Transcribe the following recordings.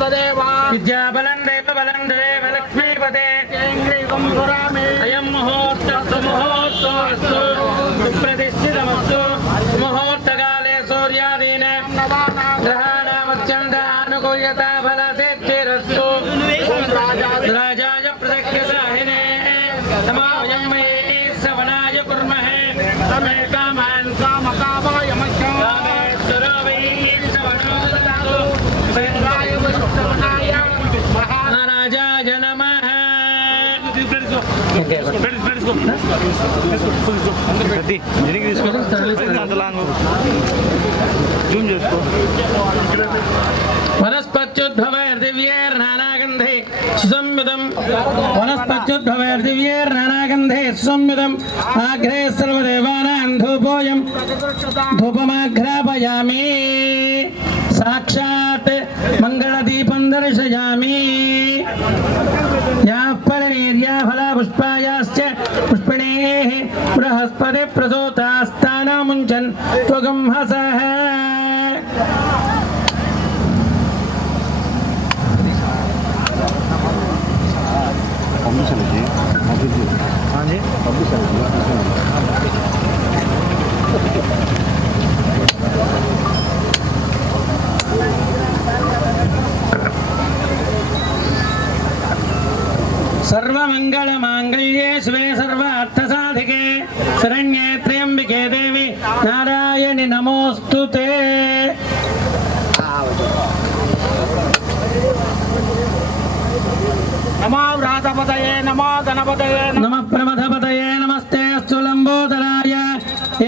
विद्याबलं देवबलं देव लक्ष्मीपते अयं मुहूर्तस्तु मुहूर्तोऽस्तु सुप्रतिष्ठितमस्तु मुहूर्तकाले सूर्यादीन ग्रहाणामत्यन्तानुकूल्यता फलसिद्धिरस्तु राजाय प्रदक्षिणाहिने नमोऽयं मयि श्रवणाय कुर्महे तमे कामान् कामकामाय कामेश्वरो वै श्रवणो महाराजाय नमः। वनस्पत्युद्भवैर्दिव्यैर्नानागन्धे सुसंयुतं आग्रे सर्वदेवानां धूपोऽयं धूपमाघ्रापयामि साक्षात् मंगलदीपं दर्शयामि याः परिणीर्या फलपुष्पायाश्च पुष्पिणेः बृहस्पति प्रसूतास्तानामुञ्चन् त्वगंहसः सर्वमंगलमांगल्ये शिवे सर्वार्थसाधिके शरण्ये त्र्यंबिके देवी नारायणि नमोस्तुते। नमो व्रातपतये नमो गणपतये नमः प्रमथपतये नमस्ते अस्तु लंबोदराय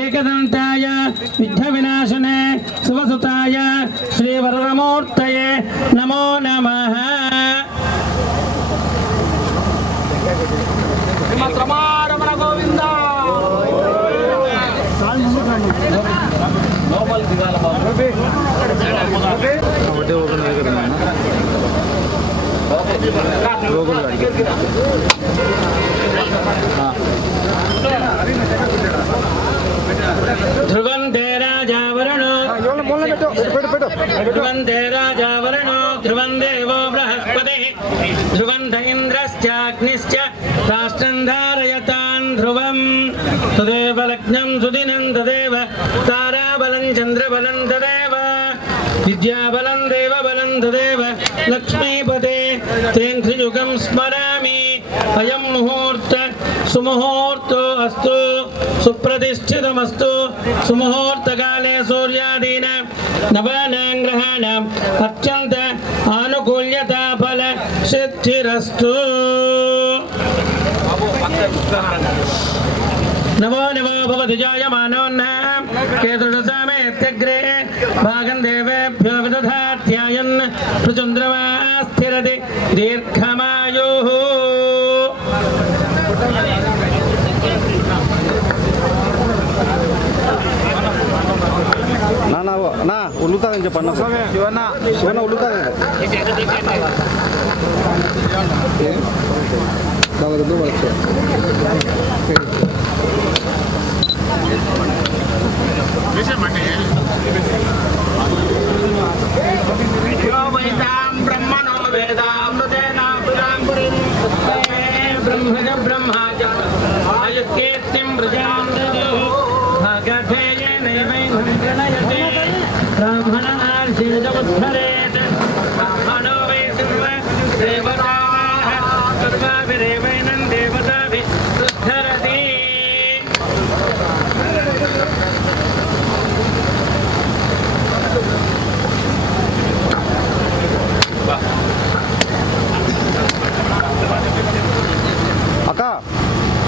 एकदंताय विघ्नविनाशने शुभसुताय श्रीवरदमूर्तये नमो नमः। रमण गोविंद ध्रुवंते राजावरणो ध्रुवं देवो बृहस्पतिः ध्रुवन्त इन्द्रश्चाग्निश्च राष्ट्रं धारयतान् ध्रुवं तदेव लग्नं सुदिनं तदेव ताराबलं चन्द्रबलं तदेव विद्याबलं देवबलं तदेव लक्ष्मीपते त्र्यंत्रियुगं स्मरामि अयं मुहूर्त सुमुहूर्तो अस्तु सुप्रतिष्ठितमस्तु सुमुहूर्तकाले सूर्यादीन नवानां ग्रहाणाम् अत्यन्त आनुकूल्यता फल सिद्धिरस्तु। नमो नमो भवति जायमानोन्नां केतुषसामेत्यग्रे भागं देवेभ्यो विदधात्यायन् प्रचन्द्रमा स्थिरति दीर्घमायुः। నా ఉల్లుతాదని చెప్పన్న శివన్న శివన్న ఉల్లుతాది ब्रह्मणो वेदामृतेनामृताम्बुरिं ब्रह्मज ब्रह्माज आयुर्कीर्तिं प्रजां ददुः भागधेयेनैवं प्रणयते ब्राह्मणार्षीजमुद्धरेत् ब्राह्मणो वै सर्वदेवताः सर्वाभिरेवैनं देवताभिः उद्धरति। అక్క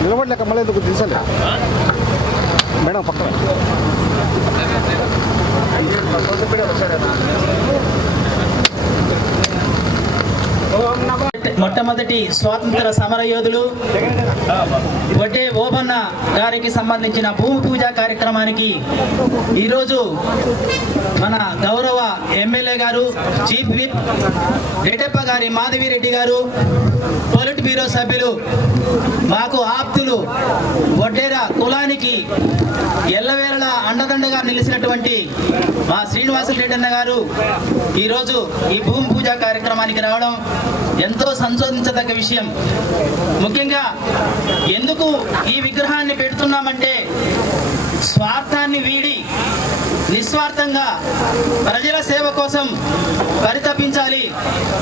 నిలబడలేక మళ్ళీ ఎందుకు తీసాలి మేడం పక్కన మొట్టమొదటి స్వాతంత్ర సమరయోధులు వడ్డే ఓబన్న గారికి సంబంధించిన భూమి పూజ కార్యక్రమానికి ఈరోజు మన గౌరవ ఎమ్మెల్యే గారు చీఫ్ విప్ రెడ్డప్ప గారి మాధవిరెడ్డి గారు, పొలిట్ బ్యూరో సభ్యులు, మాకు ఆప్తులు, వడ్డేర కులానికి ఎల్లవేళలా అండదండగా నిలిచినటువంటి మా శ్రీనివాసులు రెడ్డి అన్న గారు ఈరోజు ఈ భూమి పూజ కార్యక్రమానికి రావడం ఎంతో సంశోధించదగ్గ విషయం. ముఖ్యంగా ఎందుకు ఈ విగ్రహాన్ని పెడుతున్నామంటే స్వార్థాన్ని వీడి నిస్వార్థంగా ప్రజల సేవ కోసం పరితపించాలి,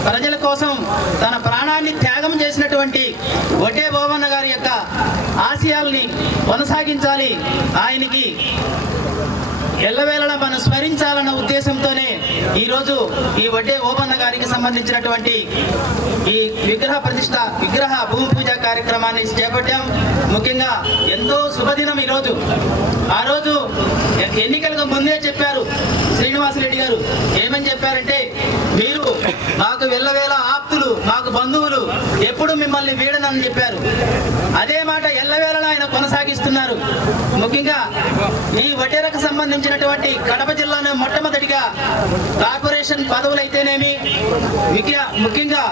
ప్రజల కోసం తన ప్రాణాన్ని త్యాగం చేసినటువంటి వడ్డే ఓబన్న గారి యొక్క ఆశయాల్ని కొనసాగించాలి, ఆయనకి ఎల్లవేళలా మనం స్మరించాలన్న ఉద్దేశంతోనే ఈరోజు ఈ వడ్డే ఓబన్న గారికి సంబంధించినటువంటి ఈ విగ్రహ భూమి పూజ కార్యక్రమాన్ని చేపట్టాం. ముఖ్యంగా ఎంతో శుభదినం ఈరోజు. ఆ రోజు ఎన్నికలకు ముందే చెప్పారు శ్రీనివాసరెడ్డి గారు. ఏమని చెప్పారంటే, మీరు మాకు ఎల్లవేళ ఆప్తులు, మాకు బంధువులు, ఎప్పుడు మిమ్మల్ని వీడనని చెప్పారు. అదే మాట ఎల్లవేళలా ఆయన కొనసాగిస్తున్నారు. ముఖ్యంగా ఈ వడ్డేరకు సంబంధించినటువంటి కడప జిల్లాలో మొట్టమొదటిగా కార్పొరేషన్ పదవులైతేనేమి, ముఖ్యంగా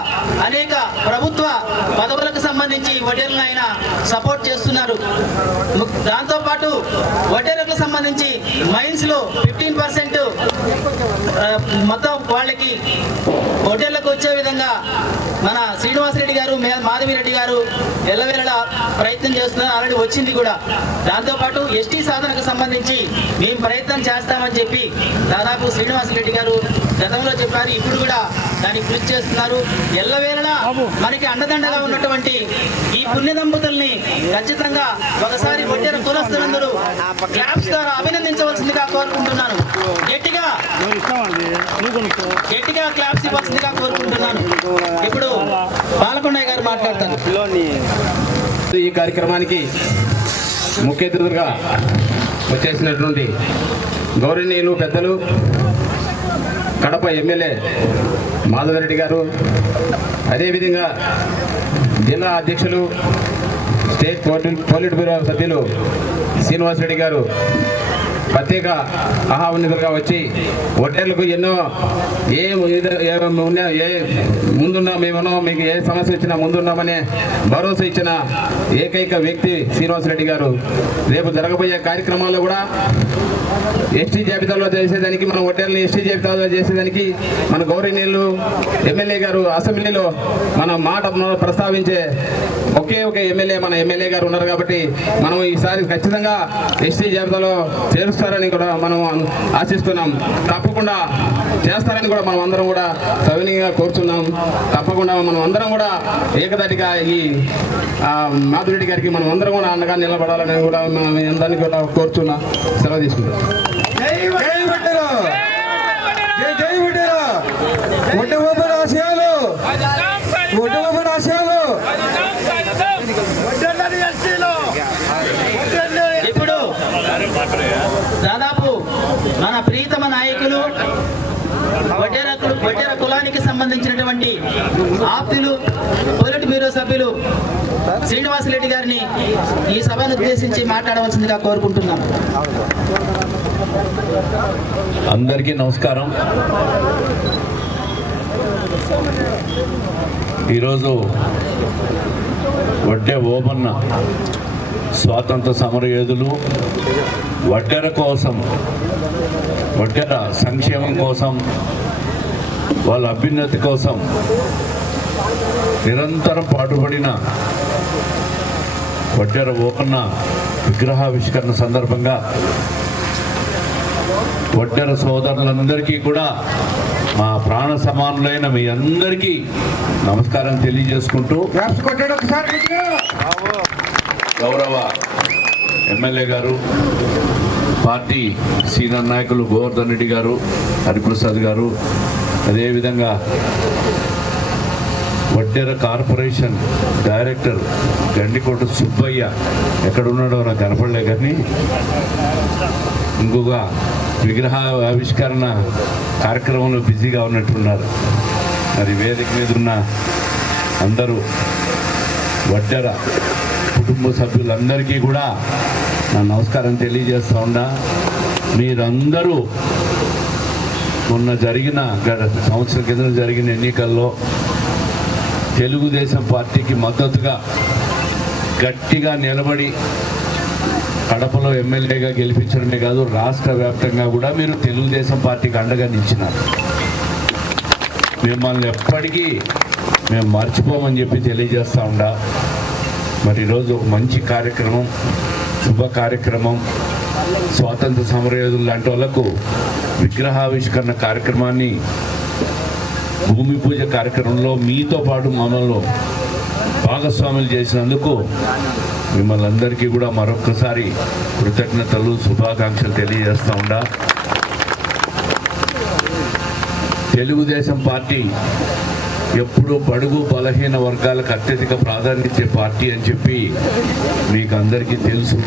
అనేక ప్రభుత్వ పదవులకు సంబంధించి వడ్డేరులను ఆయన సపోర్ట్ చేస్తున్నారు. దాంతోపాటు వడ్డేరులకు సంబంధించి మైన్స్ లో 15% మొత్తం వాళ్ళకి వడ్డేర్లకు వచ్చే విధంగా మన శ్రీనివాసరెడ్డి గారు, మాధవిరెడ్డి గారు ఎల్లవేళలా ప్రయత్నం చేస్తున్నారు. ఆల్రెడీ వచ్చింది కూడా. దాంతోపాటు ఎస్టీ సాధనకు సంబంధించి మేము ప్రయత్నం చేస్తామని చెప్పి దాదాపు శ్రీనివాసరెడ్డి గారు గతంలో చెప్పారు. ఇప్పుడు కూడా దానికి కృషి చేస్తున్నారు. ఎల్లవేళలా మనకి అండదండగా ఉన్నటువంటి ఈ పుణ్య దంపతుల్ని ఖచ్చితంగా ఒకసారి వడ్డేర కులస్తులందరూ క్లాప్స్ ద్వారా అభినందించవలసిందిగా కోరుకుంటున్నాను. గట్టిగా క్లాప్స్ ఇవ్వాల్సిందిగా కోరుకుంటున్నాను. ఇప్పుడు పాలకొండయ్య గారు మాట్లాడతారు. ఈ కార్యక్రమానికి ముఖ్య అతిథులుగా వచ్చేసినటువంటి గౌరవనీయులు పెద్దలు కడప ఎమ్మెల్యే మాధవరెడ్డి గారు, అదేవిధంగా జిల్లా అధ్యక్షులు స్టేట్ పోలిట్ బ్యూరో సభ్యులు శ్రీనివాసరెడ్డి గారు ప్రత్యేక ఆహ్వానితులుగా వచ్చి వడ్డేర్లకు ఎన్నో ముందున్నా మేమనో మీకు ఏ సమస్య వచ్చినా ముందున్నామనే భరోసా ఇచ్చిన ఏకైక వ్యక్తి శ్రీనివాసరెడ్డి గారు. రేపు జరగబోయే కార్యక్రమాల్లో కూడా ఎస్టీ జాబితాలో చేసేదానికి, మన వడ్డేర్లను ఎస్టీ జాబితాలో చేసేదానికి మన గౌరవనీయులు ఎమ్మెల్యే గారు అసెంబ్లీలో మన మాట ప్రస్తావించే ఒకే ఒక ఎమ్మెల్యే మన ఎమ్మెల్యే గారు ఉన్నారు. కాబట్టి మనం ఈసారి ఖచ్చితంగా ఎస్టీ జాబితాలో చేరుస్తారని కూడా మనం ఆశిస్తున్నాం. తప్పకుండా చేస్తారని కూడా మనం అందరం కూడా సవినీయంగా కోరుతున్నాం. తప్పకుండా మనం అందరం కూడా ఏకదాటిగా ఈ మాధురెడ్డి గారికి మనం అందరం కూడా అండగా నిలబడాలని కూడా మనం అందరినీ కూడా కోరుచున్నాం. సెలవు తీసుకుంటాం. ఇప్పుడు దాదాపు మన ప్రీతమ నాయకులు వడ్డేర కులానికి సంబంధించినటువంటి ఆప్తులు, పొలిట్ బ్యూరో సభ్యులు శ్రీనివాసరెడ్డి గారిని ఈ సభను ఉద్దేశించి మాట్లాడవలసిందిగా కోరుకుంటున్నాం. అందరికీ నమస్కారం. ఈరోజు వడ్డే ఓబన్న స్వాతంత్ర సమరయోధులు వడ్డెర కోసం, వడ్డెర సంక్షేమం కోసం, వాళ్ళ అభ్యున్నతి కోసం నిరంతరం పాటుపడిన వడ్డెర ఓబన్న విగ్రహావిష్కరణ సందర్భంగా వడ్డెర సోదరులందరికీ కూడా మా ప్రాణ సమానులైన మీ అందరికీ నమస్కారం తెలియజేసుకుంటూ, గౌరవ ఎమ్మెల్యే గారు, పార్టీ సీనియర్ నాయకులు గోవర్ధన్ రెడ్డి గారు, హరిప్రసాద్ గారు, అదేవిధంగా వడ్డెర కార్పొరేషన్ డైరెక్టర్ గండికోట సుబ్బయ్య ఎక్కడున్నాడో నాకు కనపడలే, కానీ ఇంకొక విగ్రహ ఆవిష్కరణ కార్యక్రమంలో బిజీగా ఉన్నట్టున్నారు. మరి వేదిక మీద ఉన్న అందరూ వడ్డెర కుటుంబ సభ్యులందరికీ కూడా నా నమస్కారం తెలియజేస్తూ ఉన్నా. మీరందరూ మొన్న జరిగిన సంవత్సరం కింద జరిగిన ఎన్నికల్లో తెలుగుదేశం పార్టీకి మద్దతుగా గట్టిగా నిలబడి కడపలో ఎమ్మెల్యేగా గెలిపించడమే కాదు, రాష్ట్ర వ్యాప్తంగా కూడా మీరు తెలుగుదేశం పార్టీకి అండగా నిలిచినారు. మిమ్మల్ని ఎప్పటికీ మేము మర్చిపోమని చెప్పి తెలియజేస్తూ ఉండా. మరి ఈరోజు ఒక మంచి కార్యక్రమం, శుభ కార్యక్రమం, స్వాతంత్ర సమరయోధులు లాంటి వాళ్ళకు విగ్రహావిష్కరణ కార్యక్రమాన్ని, భూమి పూజ కార్యక్రమంలో మీతో పాటు మమ్మల్ని భాగస్వాములు చేసినందుకు మిమ్మల్ని అందరికీ కూడా మరొక్కసారి కృతజ్ఞతలు, శుభాకాంక్షలు తెలియజేస్తూ ఉండా. తెలుగుదేశం పార్టీ ఎప్పుడూ బడుగు బలహీన వర్గాలకు అత్యధిక ప్రాధాన్యత ఇచ్చే పార్టీ అని చెప్పి మీకు అందరికీ తెలుసు.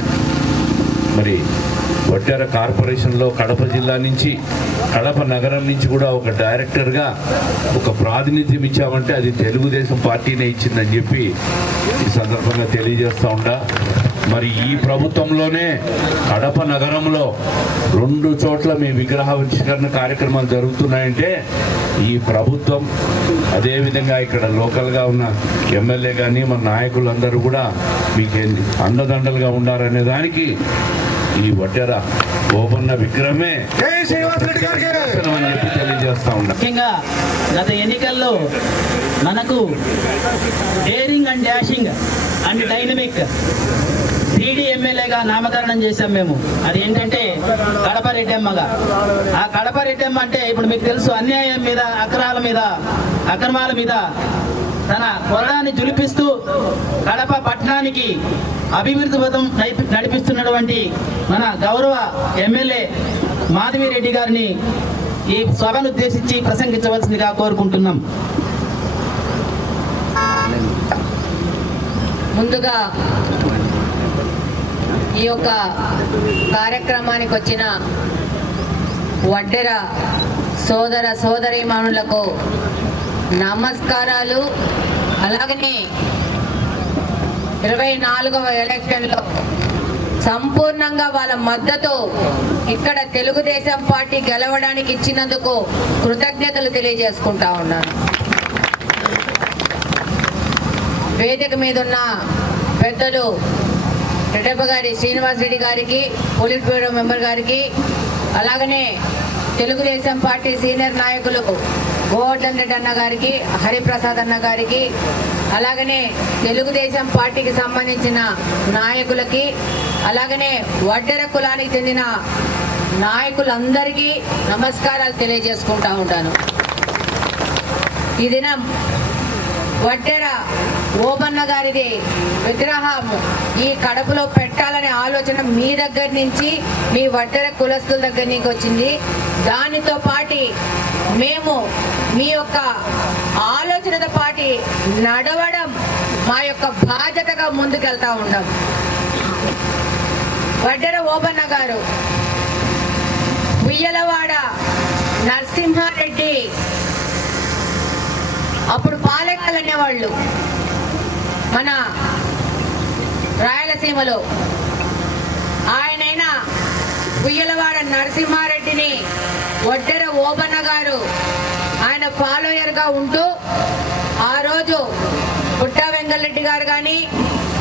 మరి వడ్డెర కార్పొరేషన్లో కడప జిల్లా నుంచి, కడప నగరం నుంచి కూడా ఒక డైరెక్టర్గా ఒక ప్రాతినిధ్యం ఇచ్చామంటే అది తెలుగుదేశం పార్టీనే ఇచ్చిందని చెప్పి ఈ సందర్భంగా తెలియజేస్తూ ఉంటా. మరి ఈ ప్రభుత్వంలోనే కడప నగరంలో 2 చోట్ల మీ విగ్రహావిష్కరణ కార్యక్రమాలు జరుగుతున్నాయంటే ఈ ప్రభుత్వం, అదేవిధంగా ఇక్కడ లోకల్గా ఉన్న ఎమ్మెల్యే కానీ మన నాయకులందరూ కూడా మీకు అండదండలుగా ఉండాలనే దానికి ఈ వడ్డెర ఓబన్న విగ్రహమే అని చెప్పి తెలియజేస్తా ఉన్నా. ముఖ్యంగా గత ఎన్నికల్లో మనకు daring and dashing and dynamic 3D ఎమ్మెల్యేగా నామకరణం చేశాం మేము. అది ఏంటంటే కడప రెడ్డమ్మగా. ఆ కడప రెడ్డమ్మ అంటే ఇప్పుడు మీకు తెలుసు, అన్యాయం మీద, అక్రమాల మీద తన కొరడాన్ని జులిపిస్తూ కడప పట్టణానికి అభివృద్ధి పథం నడిపిస్తున్నటువంటి మన గౌరవ ఎమ్మెల్యే మాధవిరెడ్డి గారిని ఈ సభను ఉద్దేశించి ప్రసంగించవలసిందిగా కోరుకుంటున్నాం. ముందుగా ఈ యొక్క కార్యక్రమానికి వచ్చిన వడ్డెర సోదర సోదరీమణులకు నమస్కారాలు. అలాగనే 24వ ఎలక్షన్లో సంపూర్ణంగా వాళ్ళ మద్దతు ఇక్కడ తెలుగుదేశం పార్టీ గెలవడానికి ఇచ్చినందుకు కృతజ్ఞతలు తెలియజేసుకుంటా ఉన్నాను. వేదిక మీద ఉన్న పెద్దలు రెడ్డప్పగారి శ్రీనివాస్ రెడ్డి గారికి, పోలిట్ బ్యూరో మెంబర్ గారికి, అలాగనే తెలుగుదేశం పార్టీ సీనియర్ నాయకులు గోవర్ధన్ రెడ్డి అన్న గారికి, హరిప్రసాద్ అన్న గారికి, అలాగనే తెలుగుదేశం పార్టీకి సంబంధించిన నాయకులకి, అలాగనే వడ్డెర కులానికి చెందిన నాయకులందరికీ నమస్కారాలు తెలియజేసుకుంటా ఉంటాను. ఈ దినం వడ్డెర ఓబన్న గారిది విగ్రహం ఈ కడపలో పెట్టాలనే ఆలోచన మీ దగ్గర నుంచి, మీ వడ్డెర కులస్తుల దగ్గర నుంచి వచ్చింది. దానితో పాటు మేము మీ యొక్క ఆలోచనతో పాటు నడవడం మా యొక్క బాధ్యతగా ముందుకెళ్తా ఉన్నాం. వడ్డెర ఓబన్న గారు ఉయ్యలవాడ నరసింహారెడ్డి అప్పుడు పాలెగాలు అనేవాళ్ళు మన రాయలసీమలో. ఆయనైనా ఉయ్యలవాడ నరసింహారెడ్డిని వడ్డెర ఓబన్న గారు ఆయన ఫాలోయర్గా ఉంటూ ఆ రోజు పుట్టా వెంగళరెడ్డి గారు కానీ,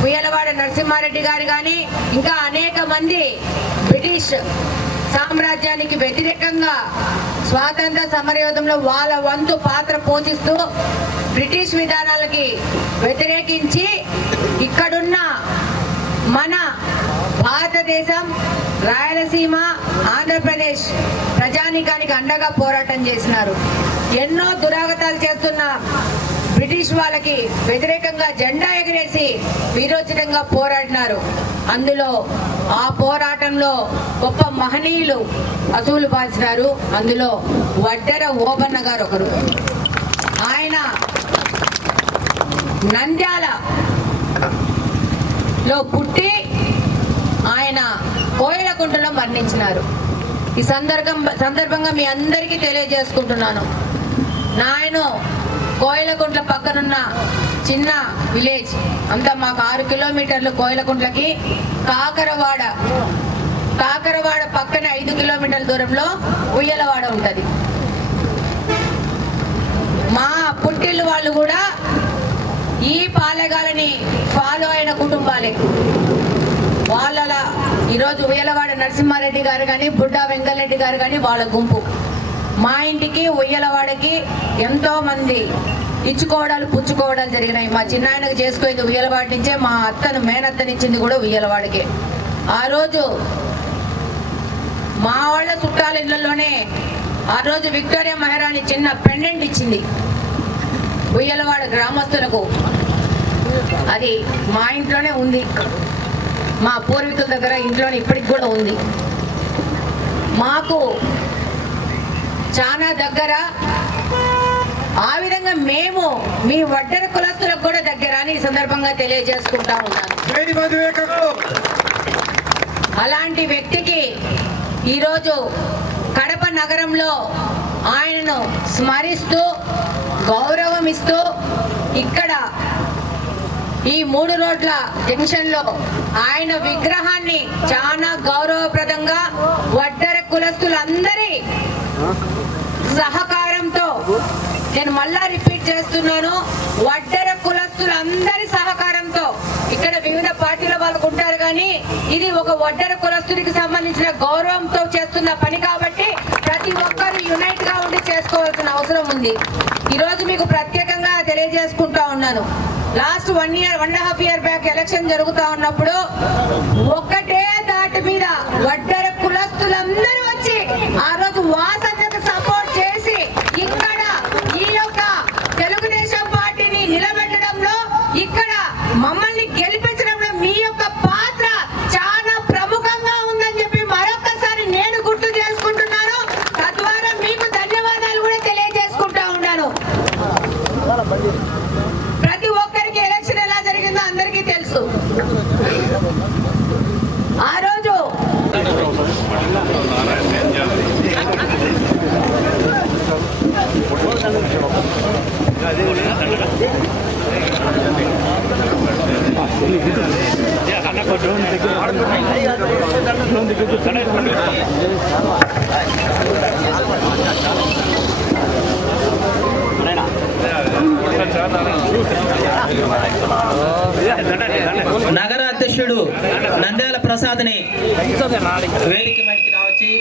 ఉయ్యలవాడ నరసింహారెడ్డి గారు కానీ, ఇంకా అనేక మంది బ్రిటిష్ సామ్రాజ్యానికి వ్యతిరేకంగా స్వాతంత్ర సమరయోధంలో వాళ్ళ వంతు పాత్ర పోషిస్తూ బ్రిటిష్ విధానాలకి వ్యతిరేకించి ఇక్కడున్న మన భారతదేశం, రాయలసీమ, ఆంధ్రప్రదేశ్ ప్రజానీకానికి అండగా పోరాటం చేసినారు. ఎన్నో దురాగతాలు చేస్తున్న బ్రిటిష్ వాళ్ళకి వ్యతిరేకంగా జెండా ఎగిరేసి వీరోచితంగా పోరాడినారు. అందులో ఆ పోరాటంలో గొప్ప మహనీయులు అసూలు బాసినారు. అందులో వడ్డెర ఓబన్న గారు ఒకరు. ఆయన నంద్యాలలో పుట్టి ఆయన కోయలకుంటలో మరణించినారు. ఈ సందర్భంగా మీ అందరికీ తెలియజేసుకుంటున్నాను, నాయన కోయలకుంట్ల పక్కనున్న చిన్న విలేజ్ అంతా మాకు 6 కిలోమీటర్లు కోయలకుంట్లకి. కాకరవాడ పక్కన 5 కిలోమీటర్ల దూరంలో ఉయ్యలవాడ ఉంటుంది. వాళ్ళు కూడా ఈ పాలెగాలని ఫాలో అయిన కుటుంబాలే. వాళ్ళ ఈరోజు ఉయ్యలవాడ నరసింహారెడ్డి గారు కానీ బుడ్డా వెంకటరెడ్డి గారు కానీ వాళ్ళ గుంపు. మా ఇంటికి ఉయ్యలవాడకి ఎంతో మంది ఇచ్చుకోవడాలు పుచ్చుకోవడాలు జరిగినాయి. మా చిన్నాయనకు చేసుకునేది ఉయ్యలవాడి నుంచే, మా అత్తను మేనత్తనిచ్చింది కూడా ఉయ్యలవాడికే. ఆ రోజు మా వాళ్ళ చుట్టాల ఇళ్లలోనే ఆ రోజు విక్టోరియా మహారాణి చిన్న పెండెంట్ ఇచ్చింది ఉయ్యలవాడ గ్రామస్తులకు. అది మా ఇంట్లోనే ఉంది, మా పూర్వీకుల దగ్గర ఇంట్లోనే ఇప్పటికి కూడా ఉంది. మాకు చాలా దగ్గర. ఆ విధంగా మేము మీ వడ్డెర కులస్తులకు కూడా దగ్గర అని ఈ సందర్భంగా తెలియజేసుకుంటా ఉన్నాను. అలాంటి వ్యక్తికి ఈరోజు కడప నగరంలో ఆయనను స్మరిస్తూ గౌరవం ఇస్తూ ఇక్కడ ఈ 3 రోడ్ల జంక్షన్ లో ఆయన విగ్రహాన్ని చాలా గౌరవప్రదంగా వడ్డెర కులస్తులందరి సహకారంతో, నేను మళ్ళా రిపీట్ చేస్తున్నాను, వడ్డెర కులస్తులందరి సహకారంతో, ఇక్కడ వివిధ పార్టీల వాళ్ళకు ఉంటారు కానీ ఇది ఒక వడ్డెర కులస్తుడికి సంబంధించిన గౌరవంతో చేస్తున్న పని కాబట్టి ప్రతి ఒక్కరు యునైట్ గా ఉండి చేసుకోవాల్సిన అవసరం ఉంది. ఈరోజు మీకు ప్రత్యేకంగా తెలియజేసుకుంటా ఉన్నాను. లాస్ట్ 1.5 year బ్యాక్ ఎలక్షన్ జరుగుతా ఉన్నప్పుడు ఒక్కటే దాటి మీద వడ్డెర కులస్తులందరూ వచ్చి ఆ రోజు వాసన్నకు సపోర్ట్ చేసి ఇక్కడ ఈ యొక్క తెలుగుదేశం పార్టీని నిలబెట్టడంలో, ఇక్కడ మమ్మల్ని గెలిపించడంలో మీ యొక్క పాత్ర చాలా ప్రముఖంగా ఉందని చెప్పి మరొకసారి నేను గుర్తు చేసుకుంటున్నాను. తద్వారా మీకు ధన్యవాదాలు కూడా తెలియజేసుకుంటా ఉన్నాను. ప్రతి ఒక్కరికి ఎలక్షన్ ఎలా జరిగిందో అందరికీ తెలుసు. ఆ రోజు నగర అధ్యక్షుడు నంద్యాల ప్రసాద్ని వేదిక మీదకి రావచ్చి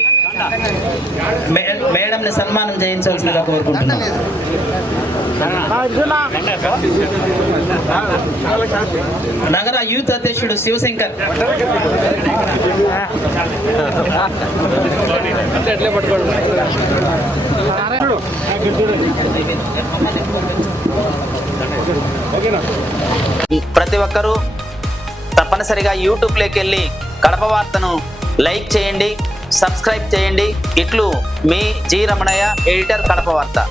మేడంని సన్మానం చేయించవలసిందిగా కోరుకుంటున్నాం. నగర యూత్ అధ్యక్షుడు శివశంకర్ ప్రతి ఒక్కరూ తప్పనిసరిగా యూట్యూబ్లోకి వెళ్ళి కడప వార్తను లైక్ చేయండి, సబ్స్క్రైబ్ చేయండి. ఇట్లు మీ జి రమణయ్య, ఎడిటర్, కడప వార్త.